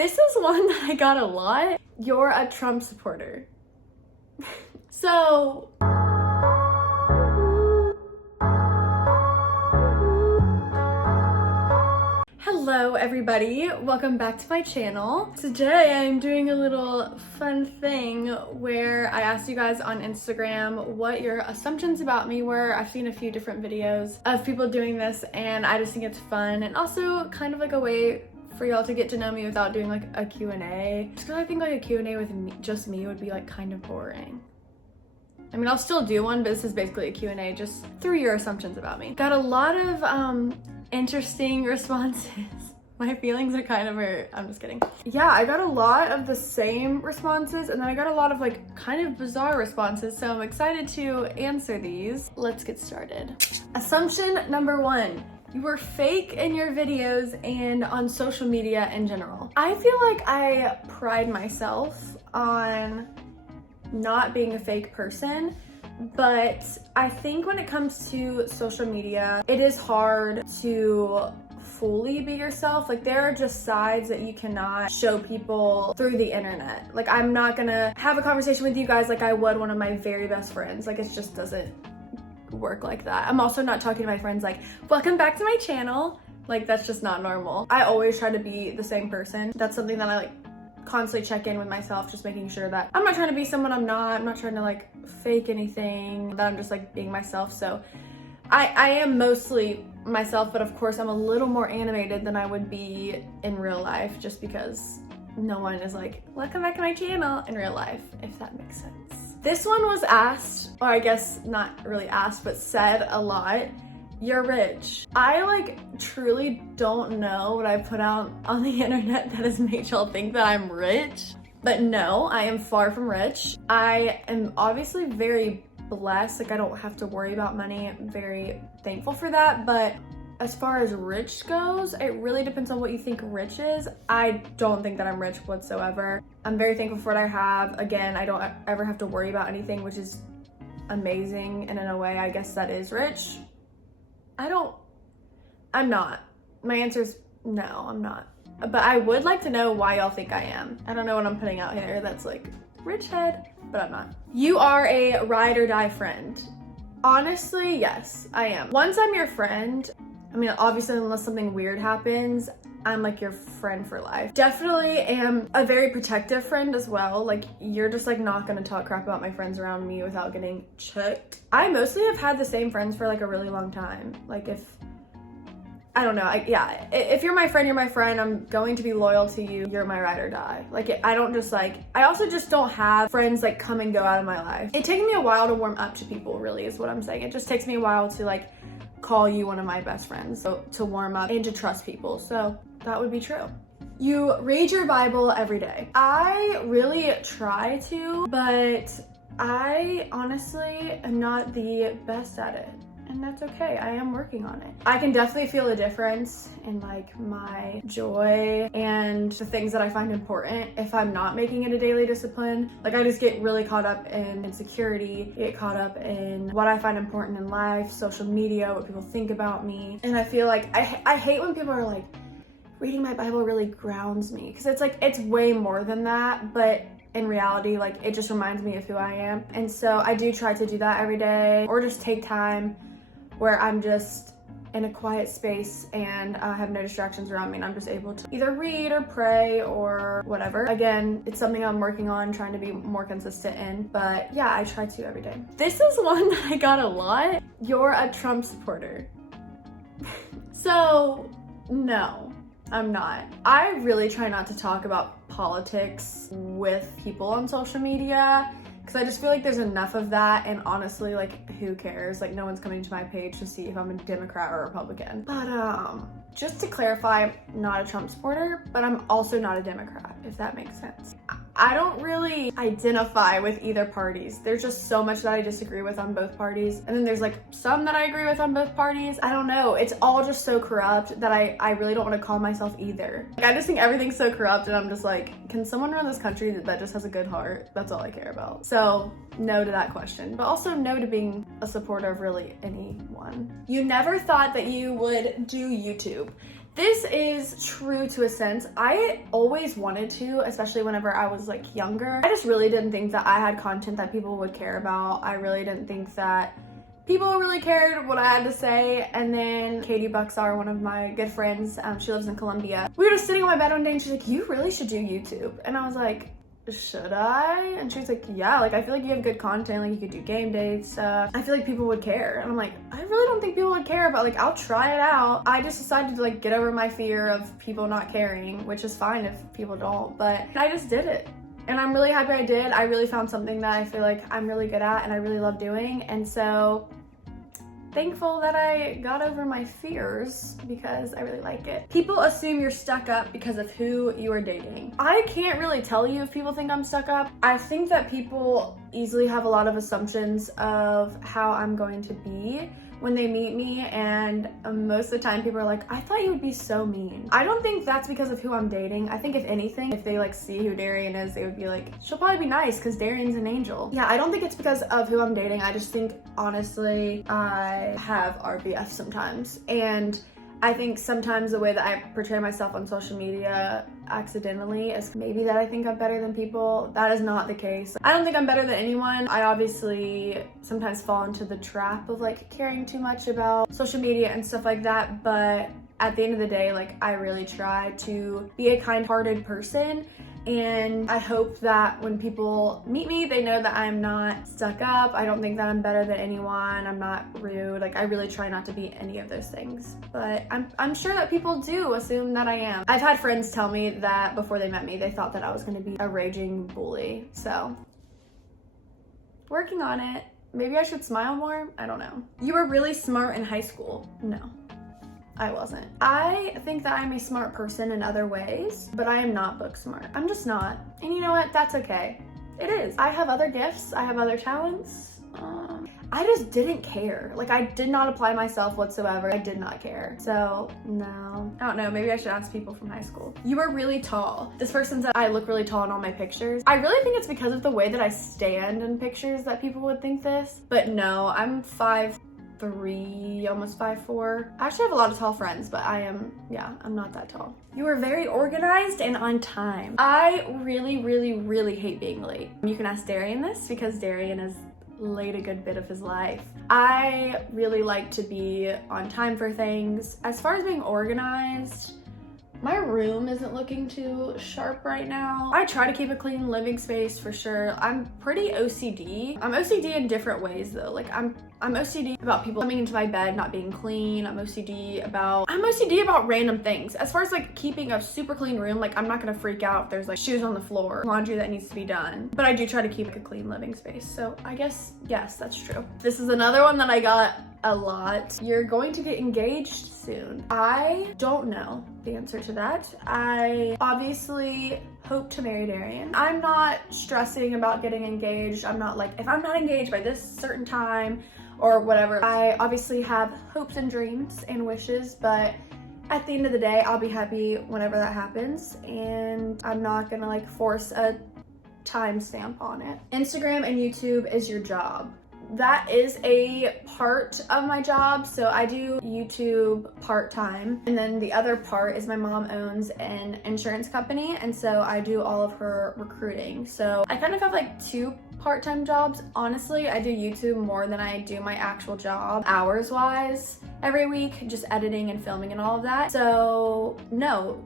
This is one that I got a lot. You're a Trump supporter. So, hello everybody, welcome back to my channel. Today I'm doing a little fun thing where I asked you guys on Instagram what your assumptions about me were. I've seen a few different videos of people doing this and I just think it's fun and also kind of like a way for y'all to get to know me without doing like a Q&A. Just because I think like a Q&A with me, just me would be like kind of boring. I mean, I'll still do one, but this is basically a Q&A just through your assumptions about me. Got a lot of interesting responses. My feelings are kind of hurt. I'm just kidding. Yeah, I got a lot of the same responses and then I got a lot of like kind of bizarre responses. So I'm excited to answer these. Let's get started. Assumption number 1. You were fake in your videos and on social media in general. I feel like I pride myself on not being a fake person, but I think when it comes to social media, it is hard to fully be yourself. Like there are just sides that you cannot show people through the internet. Like I'm not gonna have a conversation with you guys like I would one of my very best friends. Like it just doesn't work like that. I'm also not talking to my friends like, welcome back to my channel. Like that's just not normal. I always try to be the same person. That's something that I like constantly check in with myself, just making sure that I'm not trying to be someone I'm not. I'm not trying to like fake anything, that I'm just like being myself. So I am mostly myself, but of course I'm a little more animated than I would be in real life just because no one is like, welcome back to my channel in real life, if that makes sense. This one was asked, or I guess not really asked, but said a lot. You're rich. I like truly don't know what I put out on the internet that has made y'all think that I'm rich. But no, I am far from rich. I am obviously very blessed. Like I don't have to worry about money. I'm very thankful for that. But as far as rich goes, it really depends on what you think rich is. I don't think that I'm rich whatsoever. I'm very thankful for what I have. Again, I don't ever have to worry about anything, which is amazing. And in a way, I guess that is rich. I'm not. My answer is no, I'm not. But I would like to know why y'all think I am. I don't know what I'm putting out here that's like rich head, but I'm not. You are a ride or die friend. Honestly, yes, I am. Once I'm your friend, I mean, obviously unless something weird happens, I'm like your friend for life. Definitely am a very protective friend as well. Like you're just like not gonna talk crap about my friends around me without getting checked. I mostly have had the same friends for like a really long time. Like I don't know, yeah, if you're my friend, you're my friend. I'm going to be loyal to you. You're my ride or die. Like I don't just like, I also just don't have friends like come and go out of my life. It takes me a while to warm up to people, really is what I'm saying. It just takes me a while to like call you one of my best friends, so to warm up and to trust people. So that would be true. You read your Bible every day. I really try to, but I honestly am not the best at it. And that's okay, I am working on it. I can definitely feel a difference in like my joy and the things that I find important if I'm not making it a daily discipline. Like I just get really caught up in insecurity, get caught up in what I find important in life, social media, what people think about me. And I feel like, I hate when people are like, reading my Bible really grounds me. Because it's like, it's way more than that, but in reality, like it just reminds me of who I am. And so I do try to do that every day or just take time where I'm just in a quiet space and I have no distractions around me and I'm just able to either read or pray or whatever. Again, it's something I'm working on, trying to be more consistent in, but yeah, I try to every day. This is one that I got a lot. You're a Trump supporter. So no, I'm not. I really try not to talk about politics with people on social media because I just feel like there's enough of that, and honestly, like, who cares? Like, no one's coming to my page to see if I'm a Democrat or Republican. But just to clarify, I'm not a Trump supporter, but I'm also not a Democrat, if that makes sense. I don't really identify with either parties. There's just so much that I disagree with on both parties. And then there's like some that I agree with on both parties. I don't know. It's all just so corrupt that I really don't want to call myself either. Like, I just think everything's so corrupt and I'm just like, can someone run this country that just has a good heart? That's all I care about. So no to that question, but also no to being a supporter of really anyone. You never thought that you would do YouTube. This is true to a sense. I always wanted to, especially whenever I was like younger. I just really didn't think that I had content that people would care about. I really didn't think that people really cared what I had to say. And then Katie Buxar, one of my good friends, she lives in Colombia. We were just sitting on my bed one day and she's like, you really should do YouTube. And I was like, should I? And she's like, yeah, like I feel like you have good content, like you could do game day stuff. I feel like people would care. And I'm like, I really don't think people would care, but like I'll try it out. I just decided to like get over my fear of people not caring, which is fine if people don't, but I just did it. And I'm really happy I did. I really found something that I feel like I'm really good at and I really love doing. And so thankful that I got over my fears because I really like it. People assume you're stuck up because of who you are dating. I can't really tell you if people think I'm stuck up. I think that people easily have a lot of assumptions of how I'm going to be when they meet me, and most of the time people are like, I thought you would be so mean. I don't think that's because of who I'm dating. I think if anything, if they like see who Darian is, they would be like, she'll probably be nice because Darian's an angel. Yeah, I don't think it's because of who I'm dating. I just think, honestly, I have RBF sometimes. And I think sometimes the way that I portray myself on social media accidentally is maybe that I think I'm better than people. That is not the case. I don't think I'm better than anyone. I obviously sometimes fall into the trap of like caring too much about social media and stuff like that, but at the end of the day, like I really try to be a kind-hearted person. And I hope that when people meet me, they know that I'm not stuck up. I don't think that I'm better than anyone. I'm not rude. Like I really try not to be any of those things. But I'm sure that people do assume that I am. I've had friends tell me that before they met me, they thought that I was gonna be a raging bully. So, working on it. Maybe I should smile more? I don't know. You were really smart in high school. No. I wasn't. I think that I'm a smart person in other ways, but I am not book smart. I'm just not. And you know what? That's okay. It is. I have other gifts. I have other talents. I just didn't care. Like I did not apply myself whatsoever. I did not care. So no. I don't know. Maybe I should ask people from high school. You were really tall. This person said I look really tall in all my pictures. I really think it's because of the way that I stand in pictures that people would think this. But no, I'm 5'3", almost 5'4". I actually have a lot of tall friends, but I'm not that tall. You were very organized and on time. I really hate being late. You can ask Darian this because Darian is late a good bit of his life. I really like to be on time for things. As far as being organized, my room isn't looking too sharp right now. I try to keep a clean living space for sure. I'm pretty OCD. I'm OCD in different ways though. Like I'm OCD about people coming into my bed not being clean. I'm OCD about random things. As far as like keeping a super clean room, like I'm not gonna freak out if there's like shoes on the floor, laundry that needs to be done. But I do try to keep a clean living space. So I guess, yes, that's true. This is another one that I got a lot. You're going to get engaged soon. I don't know the answer to that. I obviously hope to marry Darian. I'm not stressing about getting engaged. I'm not like, if I'm not engaged by this certain time or whatever. I obviously have hopes and dreams and wishes, but at the end of the day, I'll be happy whenever that happens, and I'm not gonna like force a timestamp on it. Instagram and YouTube is your job. That is a part of my job. So I do YouTube part-time, and then the other part is my mom owns an insurance company, and so I do all of her recruiting. So I kind of have like two part-time jobs. Honestly, I do YouTube more than I do my actual job hours-wise every week, just editing and filming and all of that. So no,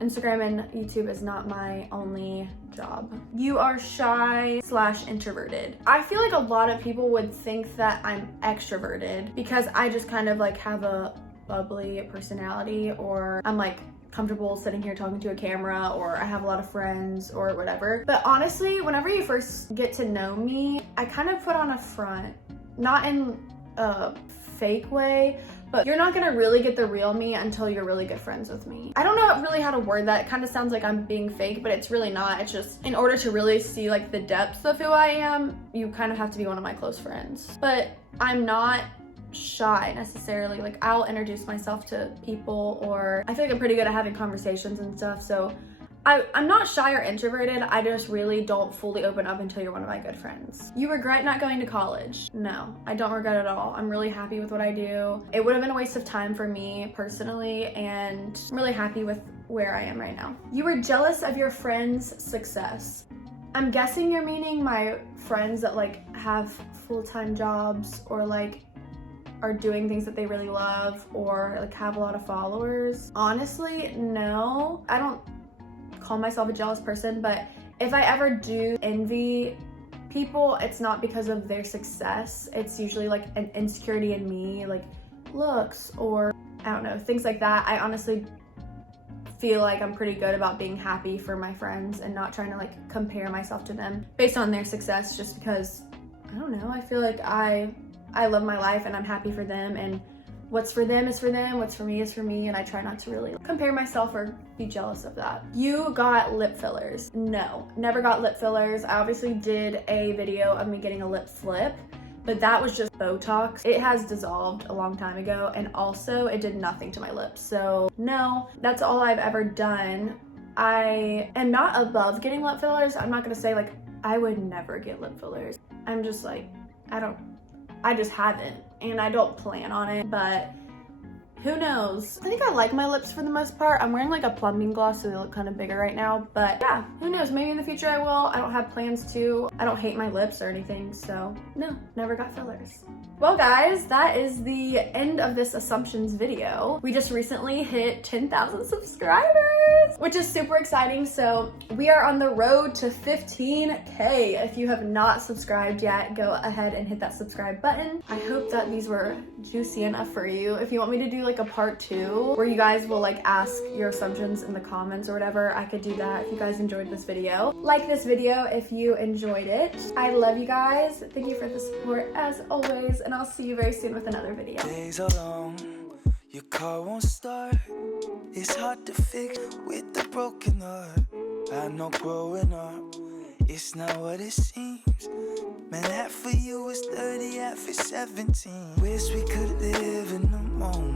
Instagram and YouTube is not my only job. You are shy / introverted. I feel like a lot of people would think that I'm extroverted because I just kind of like have a bubbly personality, or I'm like comfortable sitting here talking to a camera, or I have a lot of friends or whatever. But honestly, whenever you first get to know me, I kind of put on a front, not in a fake way, but you're not gonna really get the real me until you're really good friends with me. I don't know really how to word that. It kind of sounds like I'm being fake, but it's really not. It's just in order to really see like the depth of who I am, you kind of have to be one of my close friends. But I'm not shy necessarily. Like I'll introduce myself to people, or I feel like I'm pretty good at having conversations and stuff. So I'm not shy or introverted. I just really don't fully open up until you're one of my good friends. You regret not going to college? No, I don't regret it at all. I'm really happy with what I do. It would have been a waste of time for me personally, and I'm really happy with where I am right now. You were jealous of your friend's success. I'm guessing you're meaning my friends that like have full-time jobs or like are doing things that they really love or like have a lot of followers. Honestly, no. I don't call myself a jealous person, but if I ever do envy people, it's not because of their success. It's usually like an insecurity in me, like looks or I don't know, things like that. I honestly feel like I'm pretty good about being happy for my friends and not trying to like compare myself to them based on their success, just because I don't know, I feel like I love my life and I'm happy for them, and what's for them is for them, what's for me is for me, and I try not to really compare myself or be jealous of that. You got lip fillers? No, never got lip fillers. I obviously did a video of me getting a lip flip, but that was just Botox. It has dissolved a long time ago, and also it did nothing to my lips. So no, that's all I've ever done. I am not above getting lip fillers. I'm not gonna say like I would never get lip fillers. I'm just like, I just haven't, and I don't plan on it, but who knows? I think I like my lips for the most part. I'm wearing like a plumping gloss, so they look kind of bigger right now, but yeah, who knows? Maybe in the future I will. I don't have plans to. I don't hate my lips or anything, so no, never got fillers. Well guys, that is the end of this assumptions video. We just recently hit 10,000 subscribers, which is super exciting. So we are on the road to 15K. If you have not subscribed yet, go ahead and hit that subscribe button. I hope that these were juicy enough for you. If you want me to do like a part 2 where you guys will like ask your assumptions in the comments or whatever, I could do that if you guys enjoyed this video. Like this video if you enjoyed it. I love you guys. Thank you for the support as always, and I'll see you very soon with another video. Days are long, your car won't start. It's hard to fix with the broken heart. I know growing up, it's not what it seems. Man, that for you was 30, half is 17. Wish we could live in the moment.